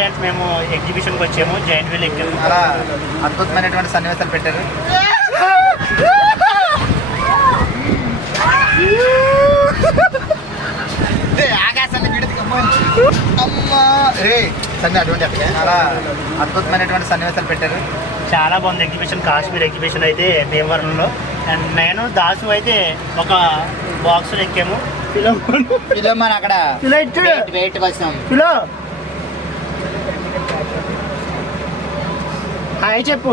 Friends, మేము ఎగ్జిబిషన్కి వచ్చాము. Joint wheel ఎక్కాము. చాలా అద్భుతమైనటువంటి సన్నివేశాలు పెట్టారు. చాలా అద్భుతమైనటువంటి సన్నివేశాలు పెట్టారు. చాలా బాగుంది ఎగ్జిబిషన్. కాశ్మీర్ ఎగ్జిబిషన్ అయితే భీమవరంలో. అండ్ నేను దాసు అయితే ఒక బాక్స్లో ఎక్కాము. పిలో మన అక్కడ వెయిట్ కోసం పిలో హాయ్ చెప్పు.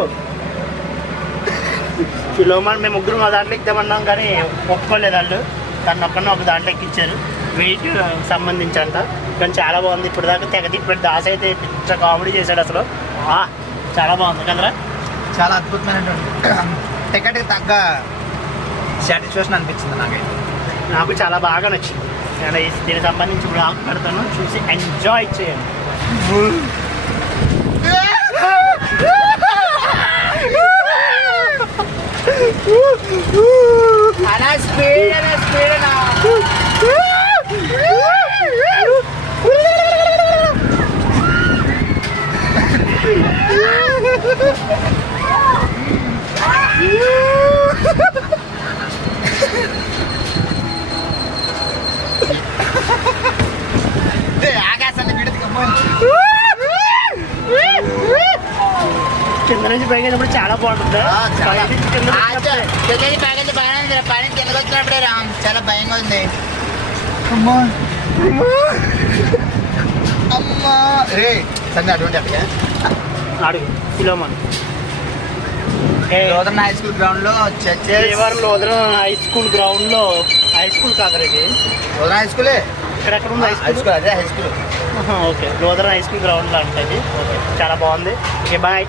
ఫిలోమాన్ మేము ముగ్గురు మా దాంట్లో ఎక్దామన్నాం కానీ ఒప్పుకోలేదు వాళ్ళు. తను ఒక్కరిని ఒక దాంట్లో ఎక్కించారు. వెయిట్ సంబంధించంట. కానీ చాలా బాగుంది. ఇప్పుడు దాకా తెగ తిప్పాడు. దాస్ అయితే పిచ్చ కామెడీ చేశాడు అసలు. చాలా బాగుంది కదరా. చాలా అద్భుతమైనటువంటి టికెట్కి తగ్గ సాటిస్ఫాక్షన్ అనిపించింది నాకు చాలా బాగా నచ్చింది. నేను దీనికి సంబంధించి బ్లాగ్ పెడతాను, చూసి ఎంజాయ్ చేయండి. కింద నుంచి పైకి వెళ్ళినప్పుడు చాలా బాగుంటుంది. వచ్చినప్పుడే చాలా భయంగా ఉంది. అమ్మా రే సండే అటువంటి అడుగు ఫిలోమాన్. లోదరన్ హై స్కూల్ గ్రౌండ్ లో లోదరన్ హై స్కూల్ గ్రౌండ్ లో హై స్కూల్ కాకరేది లోదరన్ హై స్కూలే ఇక్కడెక్కడ ఉంది హై స్కూల్ అదే high school. Okay Lutheran high school ground లో ఉంటుంది. ఓకే చాలా బాగుంది. Okay bye.